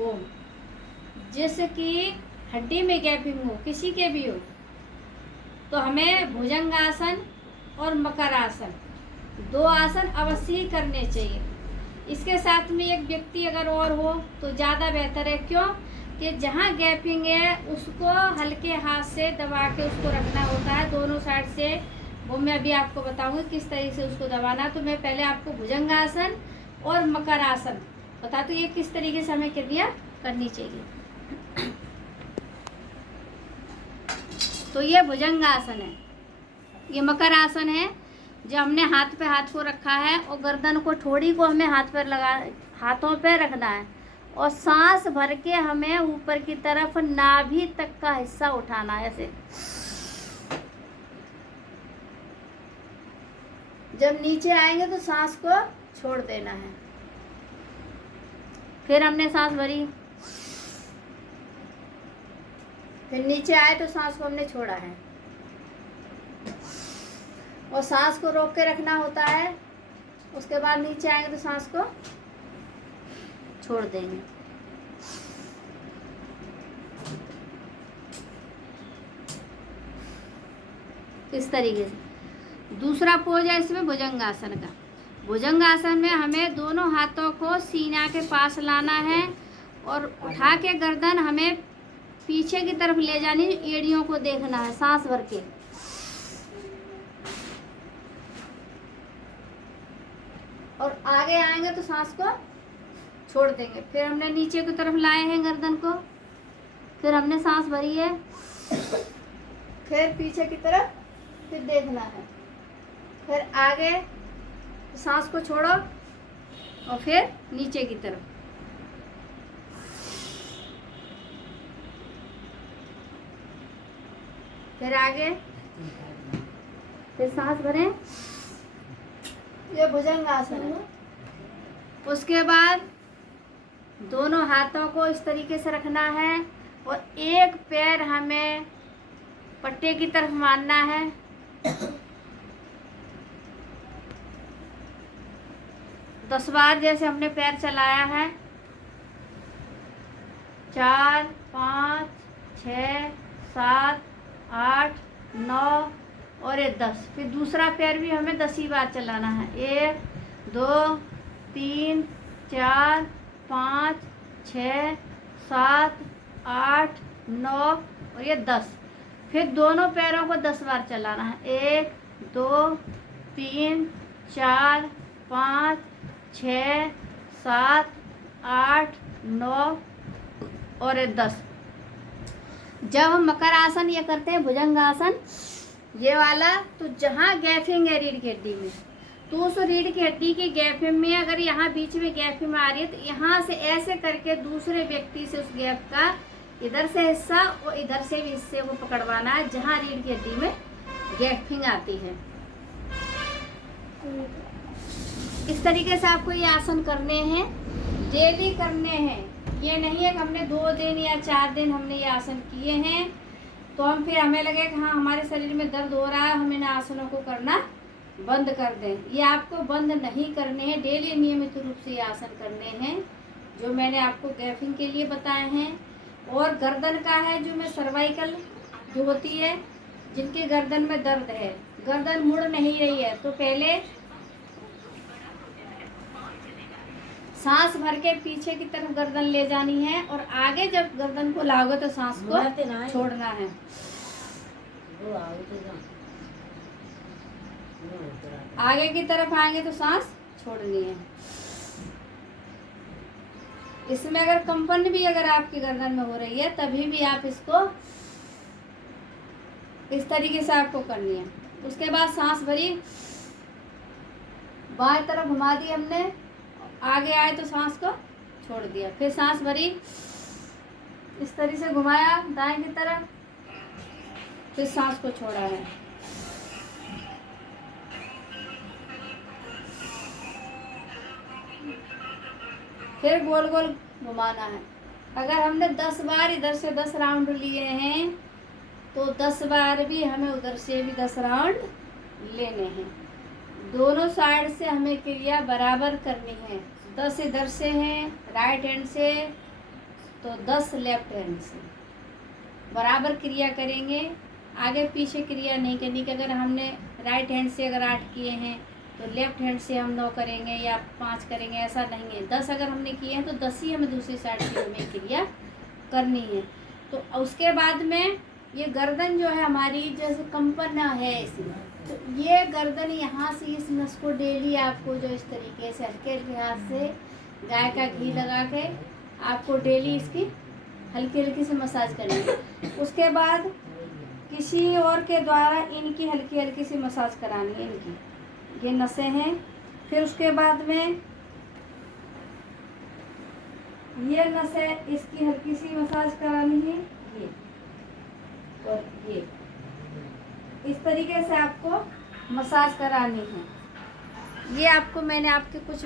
ओम। जिसकी हड्डी में गैपिंग हो, किसी के भी हो, तो हमें भुजंगासन और मकर आसन 2 आसन अवश्य ही करने चाहिए। इसके साथ में एक व्यक्ति अगर और हो तो ज़्यादा बेहतर है। क्यों कि जहाँ गैपिंग है उसको हल्के हाथ से दबा के उसको रखना होता है दोनों साइड से। वो मैं अभी आपको बताऊंगी किस तरीके से उसको दबाना। तो मैं पहले आपको भुजंगासन और मकर आसन बता दूँ ये किस तरीके से हमें क्रिया करनी चाहिए। तो ये भुजंगासन है, ये मकर आसन है। जो हमने हाथ पे हाथ को रखा है और गर्दन को, ठोड़ी को हमें हाथों पे रखना है और सांस भर के हमें ऊपर की तरफ नाभि तक का हिस्सा उठाना है ऐसे। जब नीचे आएंगे तो सांस को छोड़ देना है। फिर हमने सांस भरी, फिर नीचे आए तो सांस को हमने छोड़ा है और सांस को रोक के रखना होता है। उसके बाद नीचे आएंगे तो सांस को छोड़ देंगे। इस तरीके से दूसरा पोज है इसमें भुजंगासन का। भुजंगासन में हमें दोनों हाथों को सीना के पास लाना है और उठा के गर्दन हमें पीछे की तरफ ले जानी, एड़ियों को देखना है सांस भर के। और आगे आएंगे तो सांस को छोड़ देंगे। फिर हमने नीचे की तरफ लाए हैं गर्दन को, फिर हमने सांस भरी है, फिर पीछे की तरफ फिर देखना है, फिर आगे सांस को छोड़ो और फिर नीचे की तरफ। फिर आगे, फिर सांस भरें। ये भुजंगासन है। उसके बाद दोनों हाथों को इस तरीके से रखना है और एक पैर हमें पट्टे की तरफ मारना है। 10 बार जैसे हमने पैर चलाया है, 4, 5, 6, 7, 8, 9 और ये 10। फिर दूसरा पैर भी हमें 10 ही बार चलाना है। 1, 2, 3, 4, 5, 6, 7, 8, 9 और ये 10। फिर दोनों पैरों को 10 बार चलाना है। 1, 2, 3, 4, 5, 6, 7, 8, 9 और 10। जब हम मकर आसन ये करते हैं भुजंगासन ये वाला, तो जहाँ गैपिंग है रीढ़ की हड्डी में, तो उस रीढ़ की हड्डी की गैपिंग में अगर यहाँ बीच में गैपिंग आ रही है तो यहाँ से ऐसे करके दूसरे व्यक्ति से उस गैप का इधर से हिस्सा और इधर से भी हिस्से को पकड़वाना है जहाँ रीढ़ की हड्डी में गैपिंग आती है। इस तरीके से आपको ये आसन करने हैं, डेली करने हैं। ये नहीं है कि हमने 2 दिन या 4 दिन हमने ये आसन किए हैं तो हम फिर हमें लगे कि हाँ हमारे शरीर में दर्द हो रहा है, हम इन आसनों को करना बंद कर दें। ये आपको बंद नहीं करने हैं, डेली नियमित रूप से ये आसन करने हैं जो मैंने आपको गैपिंग के लिए बताए हैं। और गर्दन का है जो मैं सर्वाइकल जो होती है, जिनके गर्दन में दर्द है, गर्दन मुड़ नहीं रही है, तो पहले सांस भर के पीछे की तरफ गर्दन ले जानी है और आगे जब गर्दन को लाओगे तो सांस को छोड़ना है। आगे की तरफ आएंगे तो सांस छोड़नी है। इसमें अगर कंपन भी अगर आपकी गर्दन में हो रही है तभी भी आप इसको इस तरीके से आपको करनी है। उसके बाद सांस भरी, बाएं तरफ घुमा दी हमने, आगे आए तो सांस को छोड़ दिया, फिर सांस भरी, इस तरीके से घुमाया दाएं की तरफ, फिर सांस को छोड़ा है। फिर गोल गोल घुमाना है। अगर हमने 10 बार इधर से 10 राउंड लिए हैं तो 10 बार भी हमें उधर से भी 10 राउंड लेने हैं। दोनों साइड से हमें क्रिया बराबर करनी है। 10 इधर से हैं राइट हैंड से तो 10 लेफ्ट हैंड से। बराबर क्रिया करेंगे, आगे पीछे क्रिया नहीं करनी कि अगर हमने राइट हैंड से अगर 8 किए हैं तो लेफ्ट हैंड से हम 9 करेंगे या 5 करेंगे, ऐसा नहीं है। 10 अगर हमने किए हैं तो 10 ही हमें दूसरी साइड से हमें क्रिया करनी है। तो उसके बाद में ये गर्दन जो है हमारी, जैसे कंपन है इसमें, तो ये गर्दन यहाँ से इस नस को डेली आपको जो इस तरीके से हल्के हल्के हाथ से गाय का घी लगा के आपको डेली इसकी हल्की हल्की से मसाज करनी है। उसके बाद किसी और के द्वारा इनकी हल्की हल्की सी मसाज करानी है। इनकी ये नसें हैं। फिर उसके बाद में ये नसें, इसकी हल्की सी मसाज करानी है, ये और ये इस तरीके से आपको मसाज करानी है। ये आपको मैंने आपके कुछ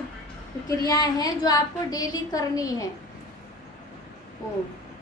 क्रियाएं हैं जो आपको डेली करनी है। ओ